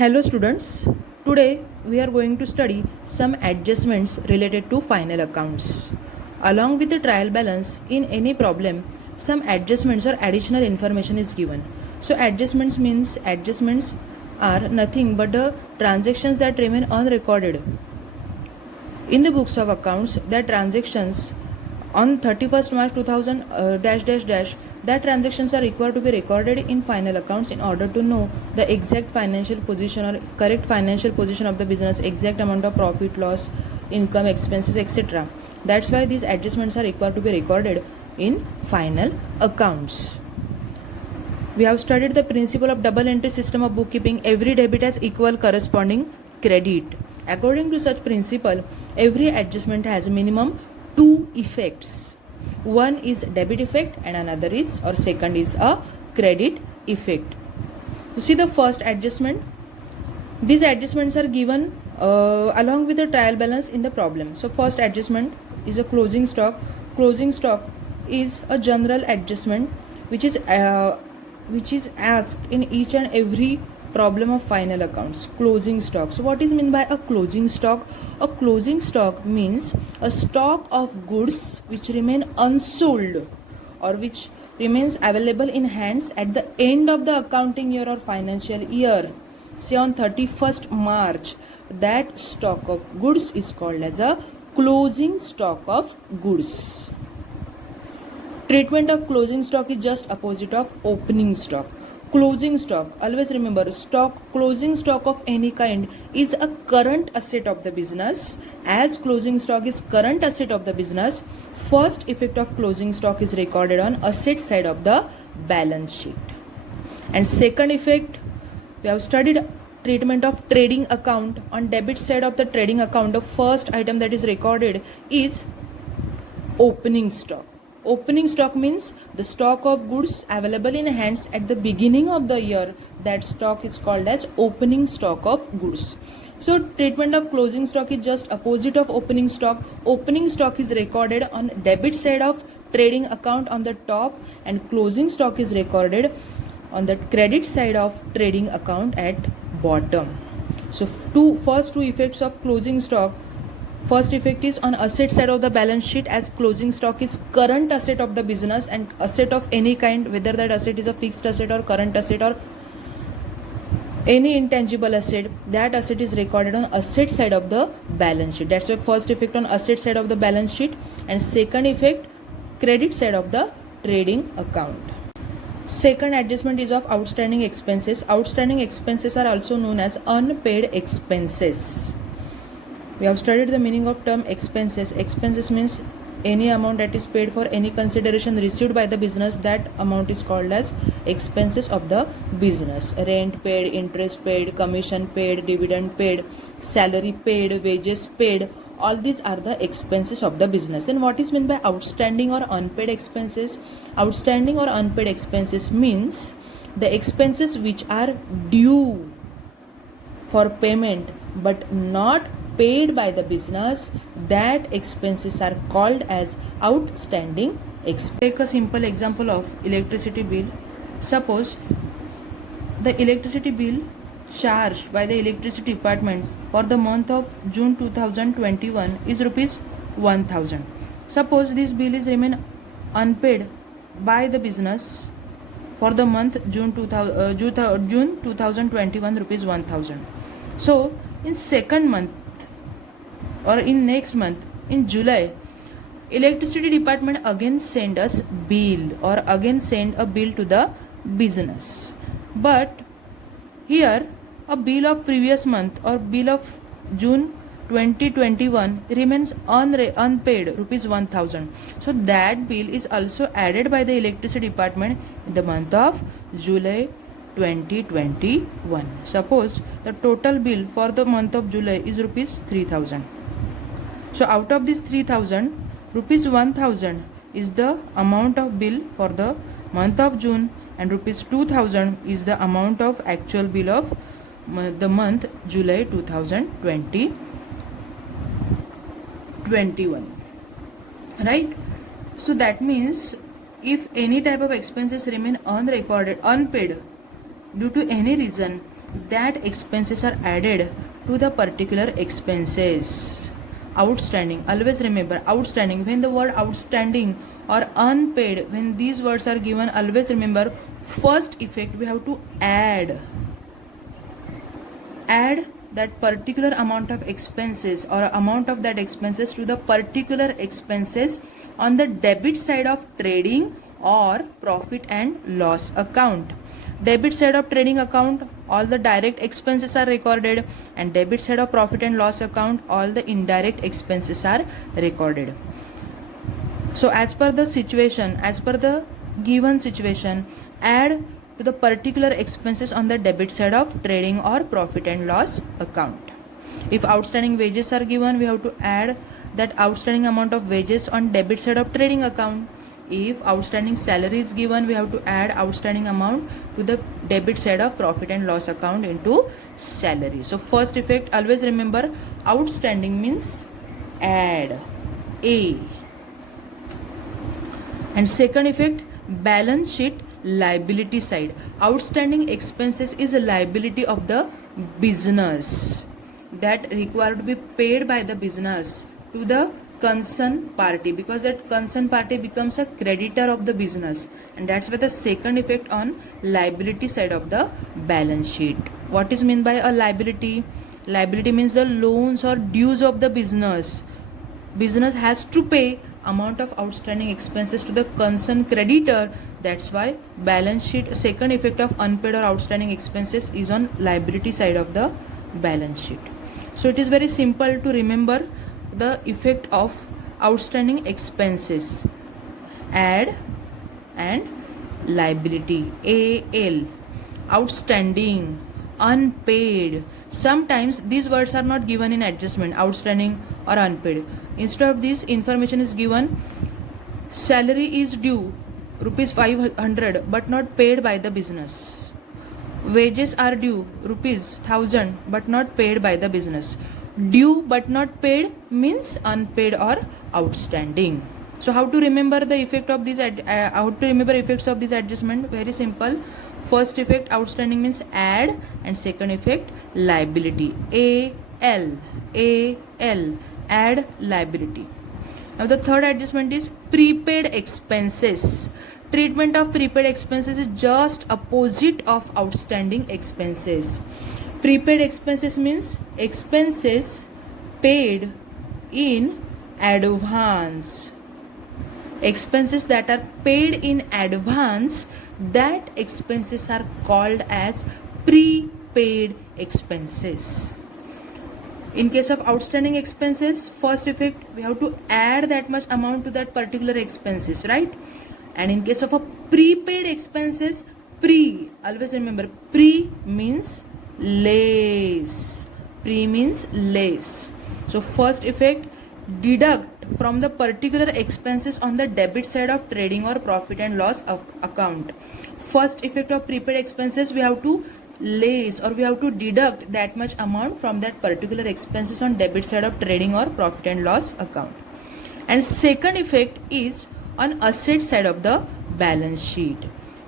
Hello students, today we are going to study some adjustments related to final accounts. Along with the trial balance in any problem, some adjustments or additional information is given. So adjustments are nothing but the transactions that remain unrecorded. In the books of accounts, that transactions on 31st March 2000 that transactions are required to be recorded in final accounts in order to know the exact financial position or correct financial position of the business, exact amount of profit, loss, income, expenses, etc. That's why these adjustments are required to be recorded in final accounts. We have studied the principle of double entry system of bookkeeping. Every debit has equal corresponding credit. According to such principle, every adjustment has minimum two effects. One is debit effect and another is or second is a credit effect. You see the first adjustment. These adjustments are given along with the trial balance in the problem. So first adjustment is a closing stock. Closing stock is a general adjustment which is asked in each and every problem of final accounts. Closing stock. So what is meant by a closing stock? A closing stock means a stock of goods which remain unsold or which remains available in hands at the end of the accounting year or financial year. Say on 31st March, that stock of goods is called as a closing stock of goods. Treatment of closing stock is just opposite of opening stock. Closing stock, always remember, closing stock of any kind is a current asset of the business. As closing stock is current asset of the business, first effect of closing stock is recorded on asset side of the balance sheet. And second effect, we have studied treatment of trading account. On debit side of the trading account, the first item that is recorded is opening stock. Opening stock means the stock of goods available in hands at the beginning of the year. That stock is called as opening stock of goods. So treatment of closing stock is just opposite of opening stock. Opening stock is recorded on debit side of trading account on the top, and closing stock is recorded on the credit side of trading account at bottom. So first two effects of closing stock. First effect is on asset side of the balance sheet, as closing stock is current asset of the business and asset of any kind, whether that asset is a fixed asset or current asset or any intangible asset, that asset is recorded on asset side of the balance sheet. That's the first effect on asset side of the balance sheet. And second effect, credit side of the trading account. Second adjustment is of outstanding expenses. Outstanding expenses are also known as unpaid expenses. We have studied the meaning of term expenses. Expenses means any amount that is paid for any consideration received by the business. That amount is called as expenses of the business. Rent paid, interest paid, commission paid, dividend paid, salary paid, wages paid. All these are the expenses of the business. Then what is meant by outstanding or unpaid expenses? Outstanding or unpaid expenses means the expenses which are due for payment but not paid by the business, that expenses are called as outstanding expenses. Take a simple example of electricity bill. Suppose the electricity bill charged by the electricity department for the month of June 2021 is rupees 1000. Suppose this bill is remain unpaid by the business for the month June 2021 rupees 1000. So in second month or in next month, in July, electricity department again send us bill or again send a bill to the business. But here a bill of previous month or bill of June 2021 remains unpaid, rupees 1000. So that bill is also added by the electricity department in the month of July 2021. Suppose the total bill for the month of July is rupees 3000. So out of this 3000, rupees 1000 is the amount of bill for the month of June, and rupees 2000 is the amount of actual bill of the month July 2021. Right? So that means if any type of expenses remain unrecorded, unpaid due to any reason, that expenses are added to the particular expenses. Outstanding, always remember outstanding. When the word outstanding or unpaid, when these words are given, always remember first effect we have to add that particular amount of expenses or amount of that expenses to the particular expenses on the debit side of trading or profit and loss account. Debit side of trading account, all the direct expenses are recorded, and debit side of profit and loss account, all the indirect expenses are recorded. So as per the situation, as per the given situation, add to the particular expenses on the debit side of trading or profit and loss account. If outstanding wages are given, we have to add that outstanding amount of wages on debit side of trading account. If outstanding salary is given, we have to add outstanding amount to the debit side of profit and loss account into salary. So first effect, always remember outstanding means add, A. And second effect, balance sheet liability side. Outstanding expenses is a liability of the business that required to be paid by the business to the concerned party, because that concerned party becomes a creditor of the business, and that's why the second effect on liability side of the balance sheet. What is meant by a liability? Liability means the loans or dues of the business. Business has to pay amount of outstanding expenses to the concerned creditor. That's why balance sheet second effect of unpaid or outstanding expenses is on liability side of the balance sheet. So it is very simple to remember the effect of outstanding expenses. Add and liability, AL. Outstanding, unpaid. Sometimes these words are not given in adjustment, outstanding or unpaid. Instead of this, information is given: salary is due rupees 500 but not paid by the business. Wages are due rupees 1000 but not paid by the business. Due but not paid means unpaid or outstanding. So how to remember the effect of these how to remember effects of this adjustment? Very simple. First effect outstanding means add, and second effect liability, AL. Add liability. Now the third adjustment is prepaid expenses. Treatment of prepaid expenses is just opposite of outstanding expenses. Prepaid expenses means expenses paid in advance. Expenses that are paid in advance, that expenses are called as prepaid expenses. In case of outstanding expenses, first effect we have to add that much amount to that particular expenses, right? And in case of a prepaid expenses, always remember pre means less. Pre means less. So first effect, deduct from the particular expenses on the debit side of trading or profit and loss account. First effect of prepaid expenses, we have to less or we have to deduct that much amount from that particular expenses on debit side of trading or profit and loss account. And second effect is on asset side of the balance sheet.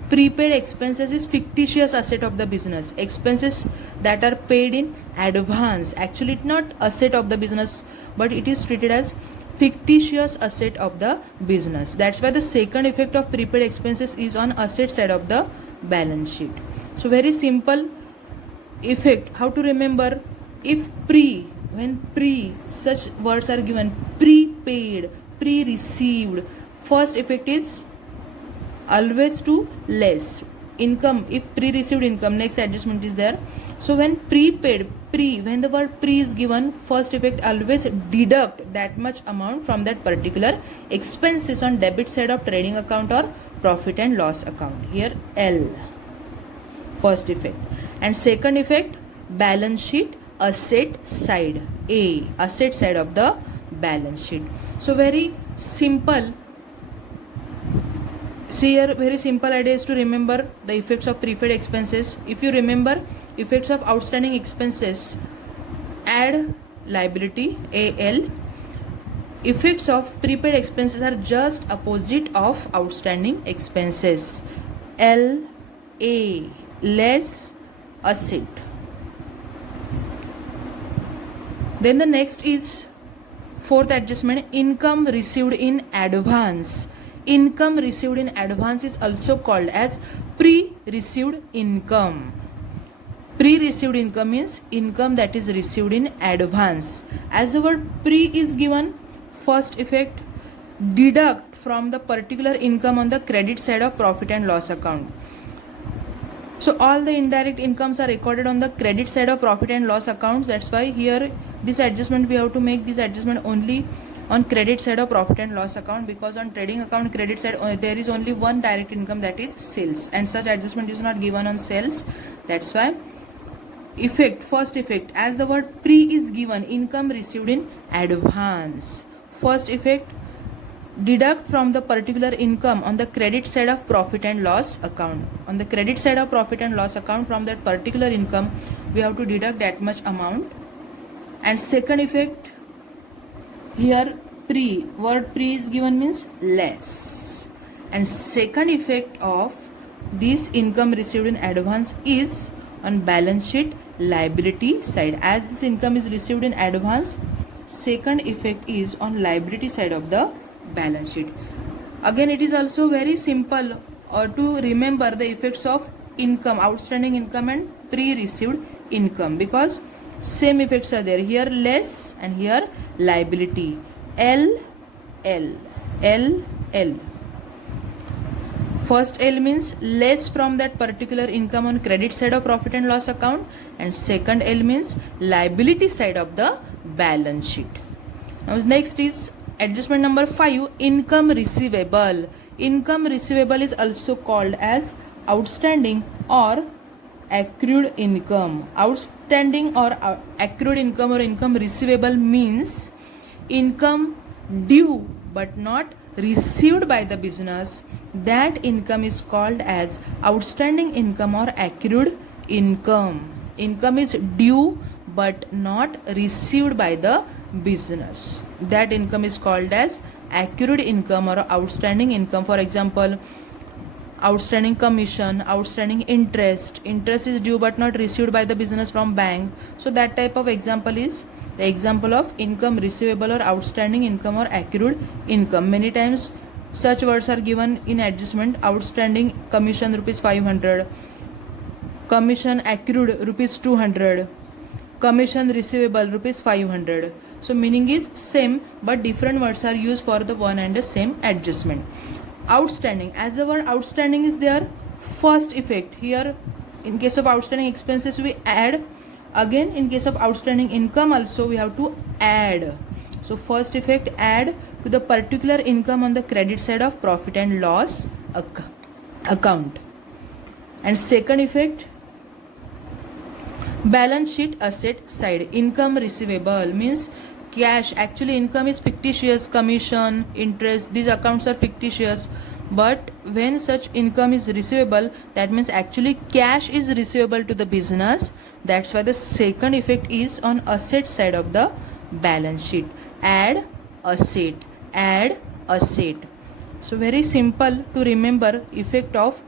Prepaid expenses is fictitious asset of the business. Expenses that are paid in advance. Actually, it's not asset of the business, but it is treated as fictitious asset of the business. That's why the second effect of prepaid expenses is on asset side of the balance sheet. So very simple effect. How to remember? If when such words are given, prepaid, pre-received, first effect is always to less. Income, if pre-received income, next adjustment is there. So when prepaid, when the word pre is given, first effect always deduct that much amount from that particular expenses on debit side of trading account or profit and loss account. Here L, first effect. And second effect, balance sheet, asset side, A, asset side of the balance sheet. So very simple. See here, very simple idea is to remember the effects of prepaid expenses. If you remember effects of outstanding expenses, add liability, AL. Effects of prepaid expenses are just opposite of outstanding expenses, LA, less asset. Then the next is fourth adjustment, income received in advance. Income received in advance is also called as pre-received income. Pre-received income means income that is received in advance. As the word pre is given, first effect, deduct from the particular income on the credit side of profit and loss account. So all the indirect incomes are recorded on the credit side of profit and loss accounts. That's why here this adjustment, we have to make this adjustment only on credit side of profit and loss account, because on trading account credit side there is only one direct income, that is sales, and such adjustment is not given on sales. That's why effect, first effect, as the word pre is given, income received in advance. First effect, deduct from the particular income on the credit side of profit and loss account. On the credit side of profit and loss account, from that particular income we have to deduct that much amount. And second effect, here pre, word pre is given means less. And second effect of this income received in advance is on balance sheet liability side. As this income is received in advance, second effect is on liability side of the balance sheet. Again, it is also very simple to remember the effects of income, outstanding income and pre-received income, because same effects are there. Here less and here liability. L. First L means less from that particular income on credit side of profit and loss account, and second L means liability side of the balance sheet. Now next is adjustment number 5, income receivable. Income receivable is also called as outstanding or accrued income. Outstanding or accrued income or income receivable means income due but not received by the business. That income is called as outstanding income or accrued income. Income is due but not received by the business. That income is called as accrued income or outstanding income. For example, outstanding commission, outstanding interest. Interest is due but not received by the business from bank. So that type of example is the example of income receivable or outstanding income or accrued income. Many times such words are given in adjustment. Outstanding commission rupees 500, commission accrued rupees 200, commission receivable rupees 500. So meaning is same but different words are used for the one and the same adjustment. Outstanding, as the word outstanding is there, first effect, here in case of outstanding expenses we add, again in case of outstanding income also we have to add. So first effect, add to the particular income on the credit side of profit and loss account. And second effect, balance sheet asset side, income receivable means cash. Actually income is fictitious, commission, interest, these accounts are fictitious, but when such income is receivable, that means actually cash is receivable to the business. That's why the second effect is on asset side of the balance sheet. Add asset, add asset. So very simple to remember effect of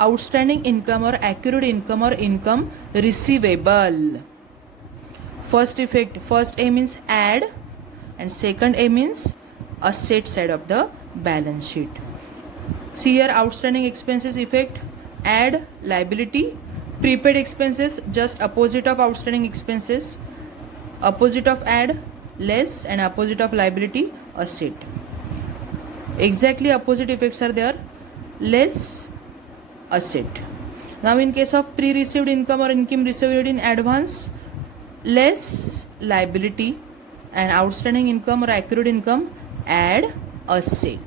outstanding income or accrued income or income receivable. First effect, first A means add and second A means asset side of the balance sheet. See here, outstanding expenses effect, add liability, prepaid expenses just opposite of outstanding expenses, opposite of add less and opposite of liability asset. Exactly opposite effects are there, less asset. Now in case of pre-received income or income received in advance, less liability, and outstanding income or accrued income, add asset.